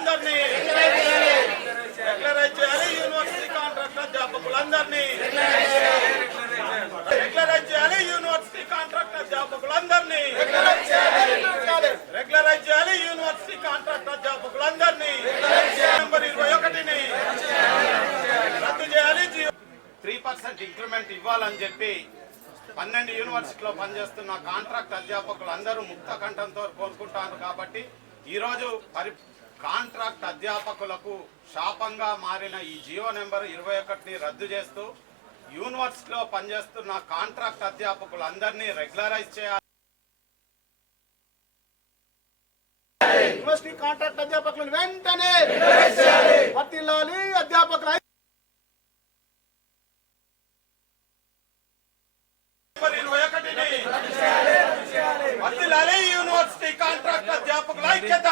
అధ్యాపకులందరినీ regularise చేయాలి. University contract అధ్యాపకులందరినీ regularise చేయాలి. యూనివర్సిటీ కాంట్రాక్టర్ అధ్యాపకులందరినీ రెగ్యులరైజ్ చేయాలి. యూనివర్సిటీ కాంట్రాక్టర్ అధ్యాపకులందరినీ నెంబర్ ఇరవై ఒకటిని రద్దు చేయాలి. త్రీ పర్సెంట్ ఇంక్రిమెంట్ ఇవ్వాలని చెప్పి పన్నెండు యూనివర్సిటీలో పనిచేస్తున్న కాంట్రాక్ట్ అధ్యాపకులు అందరూ ముక్త కంఠంతో కోరుకుంటారు కాబట్టి ఈరోజు పరి కాంట్రాక్ట్ అధ్యాపకులకు శాపంగా మారిన ఈ జియో నెంబర్ ఇరవై ఒకటిని రద్దు చేస్తూ యూనివర్సిటీలో పనిచేస్తున్న కాంట్రాక్ట్ అధ్యాపకులందరినీ రెగ్యులరైజ్ చేయాలి. యూనివర్సిటీ కాంట్రాక్ట్ అధ్యాపకులను వెంటనే వర్తిల్లాలి అధ్యాపకుల నెంబర్ ఇరవై ఒకటిని వర్ధిల్లాలి యూనివర్సిటీ కాంట్రాక్ట్ అధ్యాపకుల ఐక్యత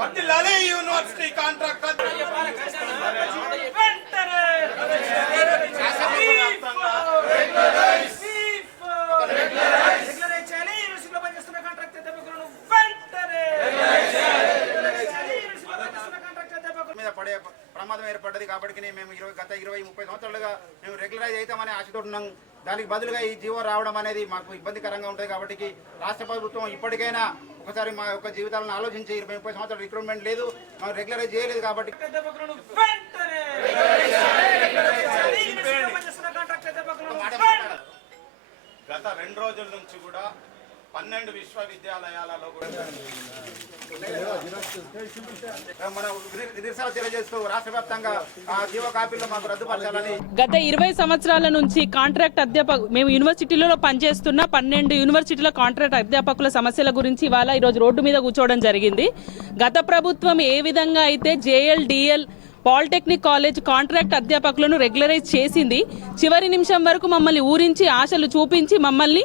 వర్ధిల్లాలి యూనివర్సిటీ కాంట్రాక్ట్ మీద పడే ప్రమాదం ఏర్పడ్డది కాబట్టి మేము ఇరవై గత ఇరవై ముప్పై సంవత్సరాలుగా మేము రెగ్యులరైజ్ అవుతామని ఆశతో ఉన్నాం దానికి బదులుగా ఈ జీవో రావడం అనేది మాకు ఇబ్బందికరంగా ఉంటుంది కాబట్టి రాష్ట్ర ప్రభుత్వం ఇప్పటికైనా ఒకసారి మా యొక్క జీవితాలను ఆలోచించి ఇరవై ముప్పై సంవత్సరాలు రిక్రూట్మెంట్ లేదు మాకు రెగ్యులరైజ్ చేయలేదు కాబట్టి. గత రెండు రోజుల నుంచి కూడా పన్నెండు విశ్వవిద్యాలయాలలో కూడా గత ఇరవై సంవత్సరాల నుంచి కాంట్రాక్ట్ అధ్యాపక మేము యూనివర్సిటీలలో పనిచేస్తున్న పన్నెండు యూనివర్సిటీల కాంట్రాక్ట్ అధ్యాపకుల సమస్యల గురించి ఇవాళ ఈరోజు రోడ్డు మీద కూర్చోవడం జరిగింది. గత ప్రభుత్వం ఏ విధంగా అయితే JL DL polytechnic college contract అధ్యాపకులను regularise చేసింది చివరి నిమిషం వరకు మమ్మల్ని ఊరించి ఆశలు చూపించి మమ్మల్ని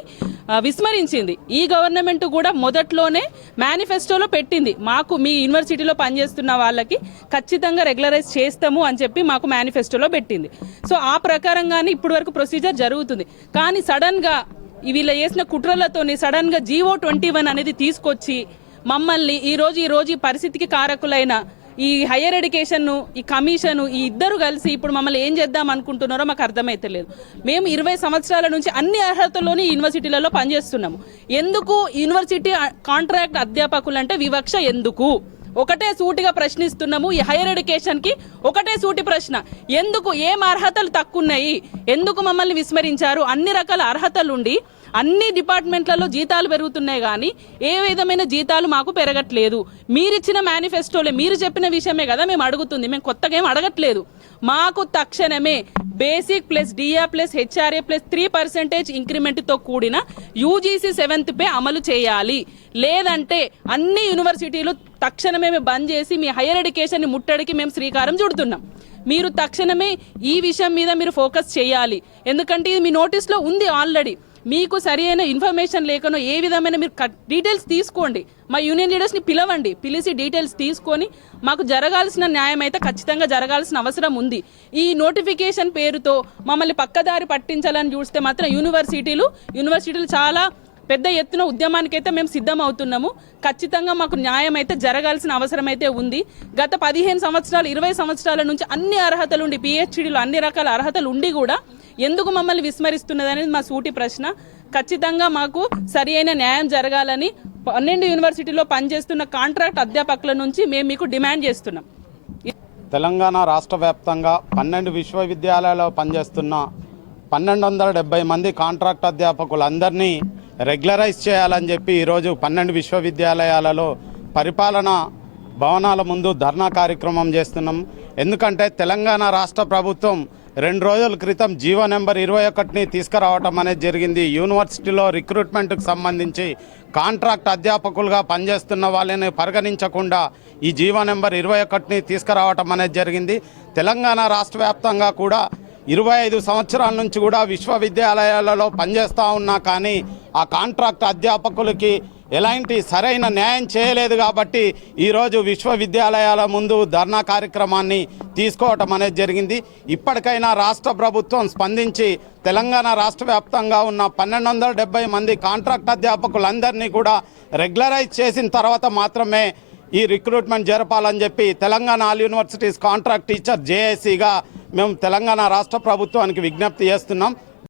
విస్మరించింది. ఈ గవర్నమెంట్ కూడా మొదట్లోనే మేనిఫెస్టోలో పెట్టింది. మాకు మీ యూనివర్సిటీలో పనిచేస్తున్న వాళ్ళకి ఖచ్చితంగా రెగ్యులరైజ్ చేస్తాము అని చెప్పి మాకు మేనిఫెస్టోలో పెట్టింది. సో ఆ ప్రకారంగానే ఇప్పటి వరకు ప్రొసీజర్ జరుగుతుంది. కానీ సడన్గా వీళ్ళ చేసిన కుట్రలతోని సడన్గా జీవో ట్వంటీ వన్ అనేది తీసుకొచ్చి మమ్మల్ని ఈరోజు ఈ రోజు ఈ పరిస్థితికి కారకులైన ఈ హయ్యర్ ఎడ్యుకేషన్ ఈ కమిషన్ ఈ ఇద్దరు కలిసి ఇప్పుడు మమ్మల్ని ఏం చేద్దాం అనుకుంటున్నారో మాకు అర్థమైతలేదు. మేము ఇరవై సంవత్సరాల నుంచి అన్ని అర్హతల్లోని యూనివర్సిటీలలో పనిచేస్తున్నాము. ఎందుకు యూనివర్సిటీ కాంట్రాక్ట్ అధ్యాపకులు అంటే వివక్ష ఎందుకు? ఒకటే సూటిగా ప్రశ్నిస్తున్నాము ఈ హైయర్ ఎడ్యుకేషన్కి ఒకటే సూటి ప్రశ్న. ఎందుకు ఏం అర్హతలు తక్కువ ఉన్నాయి ఎందుకు మమ్మల్ని విస్మరించారు? అన్ని రకాల అర్హతలు ఉండి అన్ని డిపార్ట్మెంట్లలో జీతాలు పెరుగుతున్నాయి కానీ ఏ విధమైన జీతాలు మాకు పెరగట్లేదు. మీరిచ్చిన మేనిఫెస్టోలే మీరు చెప్పిన విషయమే కదా మేము అడుగుతుంది. మేము కొత్తగా ఏం అడగట్లేదు. మాకు తక్షణమే basic plus DR plus HRA plus three percentage ఇంక్రిమెంట్తో కూడిన యూజీసీ సెవెంత్ పే అమలు చేయాలి. లేదంటే అన్ని యూనివర్సిటీలు తక్షణమే మేము బంద్ చేసి మీ హైయర్ ఎడ్యుకేషన్ ముట్టడికి మేము శ్రీకారం చుడుతున్నాం. మీరు తక్షణమే ఈ విషయం మీద మీరు ఫోకస్ చేయాలి. ఎందుకంటే ఇది మీ నోటీస్లో ఉంది ఆల్రెడీ. మీకు సరి అయిన ఇన్ఫర్మేషన్ లేకనో ఏ విధమైన మీరు డీటెయిల్స్ తీసుకోండి. మా యూనియన్ లీడర్స్ని పిలవండి. పిలిచి డీటెయిల్స్ తీసుకొని మాకు జరగాల్సిన న్యాయం అయితే ఖచ్చితంగా జరగాల్సిన అవసరం ఉంది. ఈ నోటిఫికేషన్ పేరుతో మమ్మల్ని పక్కదారి పట్టించాలని చూస్తే మాత్రం యూనివర్సిటీలు యూనివర్సిటీలు చాలా పెద్ద ఎత్తున ఉద్యమానికి అయితే మేము సిద్ధం అవుతున్నాము ఖచ్చితంగా మాకు న్యాయం అయితే జరగాల్సిన అవసరం అయితే ఉంది. గత పదిహేను సంవత్సరాలు ఇరవై సంవత్సరాల నుంచి అన్ని అర్హతలు ఉండి పిహెచ్డీలు అన్ని రకాల అర్హతలు ఉండి కూడా ఎందుకు మమ్మల్ని విస్మరిస్తున్నది అనేది మా సూటి ప్రశ్న. ఖచ్చితంగా మాకు సరి అయిన న్యాయం జరగాలని పన్నెండు యూనివర్సిటీలో పనిచేస్తున్న కాంట్రాక్ట్ అధ్యాపకుల నుంచి మేము మీకు డిమాండ్ చేస్తున్నాం. తెలంగాణ రాష్ట్ర వ్యాప్తంగా పన్నెండు విశ్వవిద్యాలయాల్లో పనిచేస్తున్న పన్నెండు వందల డెబ్బై మంది కాంట్రాక్ట్ అధ్యాపకులందరినీ రెగ్యులరైజ్ చేయాలని చెప్పి ఈరోజు పన్నెండు విశ్వవిద్యాలయాలలో పరిపాలన భవనాల ముందు ధర్నా కార్యక్రమం చేస్తున్నాం. ఎందుకంటే తెలంగాణ రాష్ట్ర ప్రభుత్వం రెండు రోజుల క్రితం జీవో నెంబర్ ఇరవై ఒకటిని తీసుకురావటం అనేది జరిగింది. యూనివర్సిటీలో రిక్రూట్మెంట్కి సంబంధించి కాంట్రాక్ట్ అధ్యాపకులుగా పనిచేస్తున్న వాళ్ళని పరిగణించకుండా ఈ జీవో నెంబర్ ఇరవై ఒకటిని తీసుకురావటం అనేది జరిగింది. తెలంగాణ రాష్ట్ర వ్యాప్తంగా కూడా ఇరవై ఐదు సంవత్సరాల నుంచి కూడా విశ్వవిద్యాలయాలలో పనిచేస్తూ ఉన్నా కానీ ఆ కాంట్రాక్ట్ అధ్యాపకులకి ఎలాంటి సరైన న్యాయం చేయలేదు కాబట్టి ఈరోజు విశ్వవిద్యాలయాల ముందు ధర్నా కార్యక్రమాన్ని తీసుకోవటం అనేది జరిగింది. ఇప్పటికైనా రాష్ట్ర ప్రభుత్వం స్పందించి తెలంగాణ రాష్ట్ర వ్యాప్తంగా ఉన్న పన్నెండు వందల డెబ్బై మంది కాంట్రాక్ట్ అధ్యాపకులందరినీ కూడా రెగ్యులరైజ్ చేసిన తర్వాత మాత్రమే ఈ రిక్రూట్మెంట్ జరపాలని చెప్పి Telangana all universities contract teacher జేఏసీగా మేము తెలంగాణ రాష్ట్ర ప్రభుత్వానికి విజ్ఞప్తి చేస్తున్నాం.